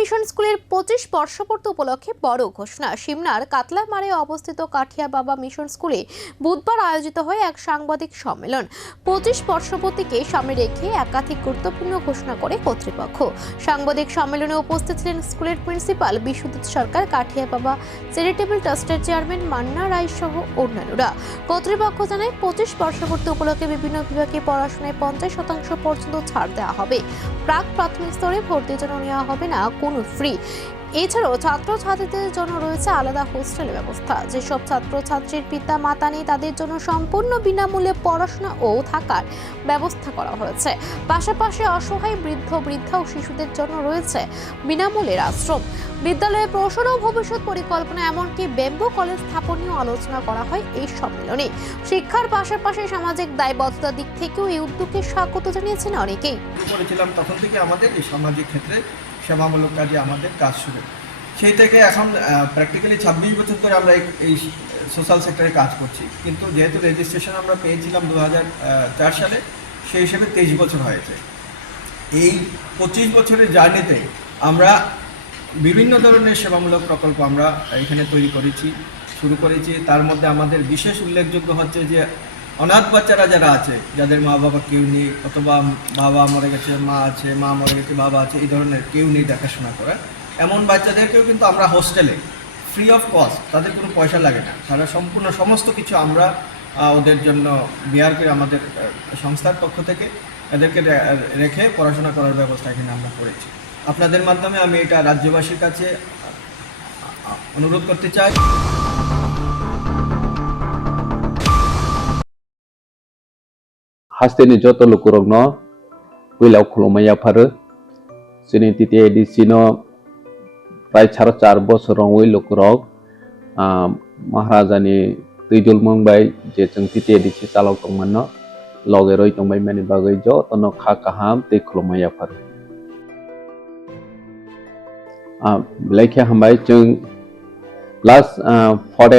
Mission স্কুলের 25 বর্ষপূর্তি উপলক্ষে বড় ঘোষণা। সিমনার কাতলামারে অবস্থিত কাঠিয়া বাবা মিশন স্কুলে বুধবার আয়োজিত হয় এক সাংবাদিক সম্মেলন। 25 বর্ষপূর্তিকে সামনে রেখে একাধিক গুরুত্বপূর্ণ ঘোষণা করে কর্তৃপক্ষ। সাংবাদিক সম্মেলনে উপস্থিত ছিলেন স্কুলের প্রিন্সিপাল বিশ্বজিৎ সরকার, কাঠিয়া বাবা চ্যারিটেবল ট্রাস্টের চেয়ারম্যান মান্না রায় সহ অন্যান্যরা। কর্তৃপক্ষ জানায় 25 বর্ষপূর্তি উপলক্ষে বিভিন্ন বিভাগে পড়াশোনায় 50% পর্যন্ত ছাড় দেওয়া হবে। প্রাক প্রাথমিক স্তরে ভর্তির জন্য নেওয়া হবে না কোনো ফ্রি। এছাড়াও ছাত্রছাত্রীদের জন্য রয়েছে আলাদা হোস্টেলের ব্যবস্থা। যেসব ছাত্রছাত্রীর পিতা মাতা নেই তাদের জন্য সম্পূর্ণ বিনামূল্যে পড়াশোনা ও থাকার ব্যবস্থা করা হয়েছে। পাশাপাশি অসহায় বৃদ্ধা ও শিশুদের জন্য রয়েছে বিনামূল্যের আশ্রম। বিদ্যালয়ে প্রসার ও ভবিষ্যৎ পরিকল্পনা এমনকি ব্যাম্বু কলেজ স্থাপন নিয়েও আলোচনা করা হয় এই সম্মেলনে। শিক্ষার পাশাপাশি সামাজিক দায়বদ্ধতার দিক থেকেও এই উদ্যোগকে স্বাগত জানিয়েছেন অনেকেই। করেছিলাম তখন থেকে আমাদের এই সামাজিক ক্ষেত্রে সেবামূলক কাজে আমাদের কাজ শুরু। সেই থেকে এখন প্র্যাকটিক্যালি 26 বছর ধরে আমরা এই সোশ্যাল সেক্টরে কাজ করছি। কিন্তু যেহেতু রেজিস্ট্রেশন আমরা পেয়েছিলাম 2004 সালে, সেই হিসেবে 23 বছর হয়েছে। এই 25 বছরের জার্নিতে আমরা বিভিন্ন ধরনের সেবামূলক প্রকল্প আমরা এখানে শুরু করেছি। তার মধ্যে আমাদের বিশেষ উল্লেখযোগ্য হচ্ছে যে অনাথ বাচ্চারা যারা আছে, যাদের মা বাবা কেউ নেই, অথবা বাবা মরে গেছে, মা আছে, মা মরে গেছে, বাবা আছে, এই ধরনের কেউ নেই দেখাশোনা করা, এমন বাচ্চাদেরকেও কিন্তু আমরা হোস্টেলে ফ্রি অফ কস্ট, তাদের কোনো পয়সা লাগে না, তারা সম্পূর্ণ সমস্ত কিছু আমরা ওদের জন্য বিয়ার করে আমাদের সংস্থার পক্ষ থেকে এদেরকে রেখে পড়াশোনা করার ব্যবস্থা এখানে আমরা করেছি। আপনাদের মাধ্যমে আমি এটা রাজ্যবাসীর কাছে অনুরোধ করতে চাই। Hasteni joto lukurogno wilau khulumaya pharu sini titi edisino prai 4 bosorong wi lukurog maharajani tuijul mongbai je jeng titi edisi chalok tongmanno loge roi tongbai mani bagai jo tono kha kaham tei khulumaya pharu laikhe hambai jeng last foreign